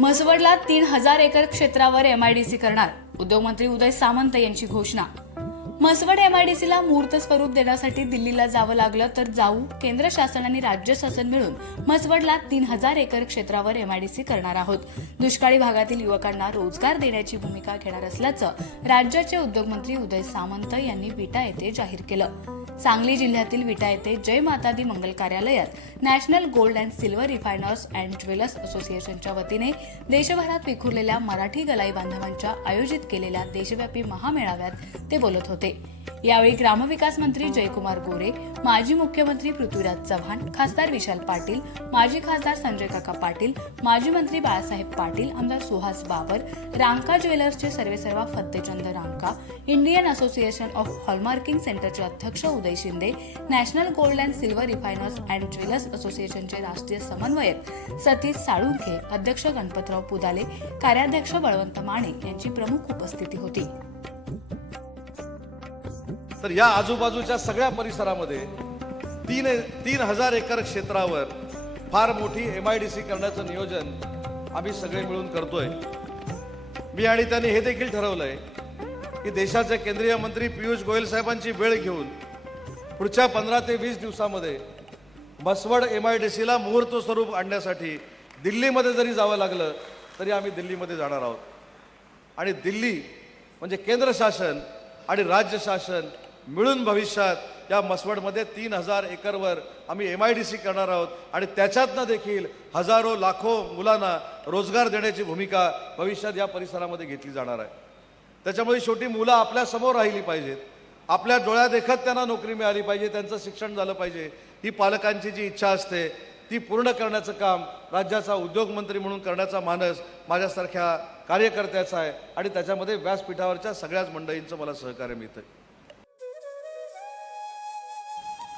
म्हसवडला तीन हजार एकर क्षेत्रावर एमआयडीसी करणार उद्योगमंत्री उदय सामंत यांची घोषणा. म्हसवड एमआयडीसीला मूर्त स्वरूप देण्यासाठी दिल्लीला जावं लागलं तर जाऊ केंद्र शासन आणि राज्य शासन मिळून म्हसवडला तीन हजार एकर क्षेत्रावर एमआयडीसी करणार आहोत. दुष्काळी भागातील युवकांना रोजगार देण्याची भूमिका घेणार असल्याचं राज्याचे उद्योगमंत्री उदय सामंत यांनी विटा येथे जाहीर केलं. सांगली जिल्ह्यातील विटा येथे जय माता दी मंगल कार्यालयात national gold and silver refiners and jewellers असोसिएशनच्या वतीने देशभरात विखुरलेल्या मराठी गलाई बांधवांच्या आयोजित केलेल्या देशव्यापी महामेळाव्यात ते बोलत होते. यावेळी ग्रामविकास मंत्री जयकुमार गोरे माजी मुख्यमंत्री पृथ्वीराज चव्हाण खासदार विशाल पाटील माजी खासदार संजय काका पाटील माजी मंत्री बाळासाहेब पाटील आमदार सुहास बाबर रांका ज्वेलर्सचे सर्वेसर्वा Fattechand Ranka Indian association of hallmarking सेंटरचे अध्यक्ष Uday Shinde national gold and silver refiners and jewellers असोसिएशनचे राष्ट्रीय समन्वयक सतीश साळुंखे अध्यक्ष गणपतराव पुदाले कार्याध्यक्ष बळवंत माने यांची प्रमुख उपस्थिती होती. तर या आजूबाजूच्या सगळ्या परिसरामध्ये तीन तीन हजार एकर क्षेत्रावर फार मोठी एम आय डी सी करण्याचं नियोजन आम्ही सगळे मिळून करतोय. मी आणि त्यांनी हे देखील ठरवलंय की देशाचे केंद्रीय मंत्री पियुष गोयल साहेबांची वेळ घेऊन पुढच्या पंधरा ते वीस दिवसामध्ये बसवड एम आय डी सीला मुहूर्त स्वरूप आणण्यासाठी दिल्लीमध्ये जरी जावं लागलं तरी आम्ही दिल्लीमध्ये जाणार आहोत. आणि दिल्ली म्हणजे केंद्र शासन आणि राज्य शासन मिळून भविष्यात या मसवडमध्ये तीन हजार एकरवर आम्ही एम आय डी सी करणार आहोत. आणि त्याच्यातनं देखील हजारो लाखो मुलांना रोजगार देण्याची भूमिका भविष्यात या परिसरामध्ये घेतली जाणार आहे. त्याच्यामुळे शेवटी मुलं आपल्यासमोर राहिली पाहिजेत. आपल्या डोळ्यादेखत त्यांना नोकरी मिळाली पाहिजे त्यांचं शिक्षण झालं पाहिजे. ही पालकांची जी इच्छा असते ती पूर्ण करण्याचं काम राज्याचा उद्योगमंत्री म्हणून करण्याचा मानस माझ्यासारख्या कार्यकर्त्याचा आहे. आणि त्याच्यामध्ये व्यासपीठावरच्या सगळ्याच मंडळींचं मला सहकार्य मिळतं